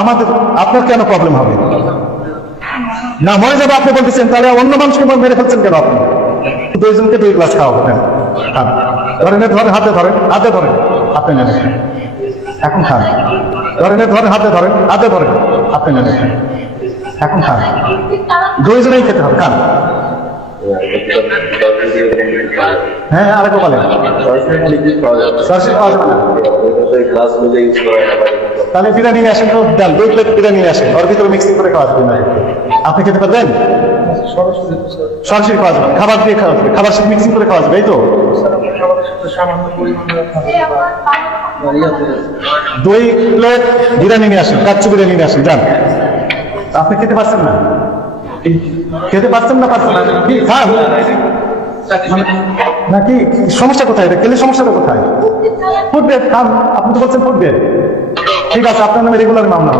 আমাদের আপনার কেন প্রবলেম হবে? না মরে যাবে আপনি বলতেছেন তাহলে অন্য মানুষকে মেরে ফেলছেন কেন আপনি? দুইজনকে দুই গ্লাস খাওয়াবো কেন? খান। ধরেন ধরেন হাতে ধরেন হাতে ধরেন হাতে নেন। এখন খান। ধরেন ধরেন হাতে ধরেন হাতে ধরেন হাতে নেন। এখন খান। দুইজনেই খেতে হবে খান। হ্যাঁ আরেকটা বলেন। সরাসরি খাওয়া যাবে না। তাহলে বিরিয়ানি নিয়ে আসেন তো ডাল দুই প্লেট বিরিয়ানি নিয়ে আসেন। ওর ভিতরে মিক্সিং করে খাওয়া যাবে না। আপনি খেতে পারবেন? সরাসরি খাওয়া যাবে, খাবার দিয়ে খাওয়া যাবে, খাবার সাথে মিক্সিং করে খাওয়া যাবে, এই তো? দুই প্লেট বিরিয়ানি নিয়ে আসেন, কাচ্চু বিরিয়ানি নিয়ে আসেন যান আপনি খেতে পারছেন না? খেতে পারছেন না পারছেন না? কি খান নাকি সমস্যা কোথায়? এটা খেলে সমস্যাটা কোথায়? ফুটবে খান, আপনি তো বলছেন ফুটবে ঠিক আছে আপনার নামে রেগুলার মামলা হবে।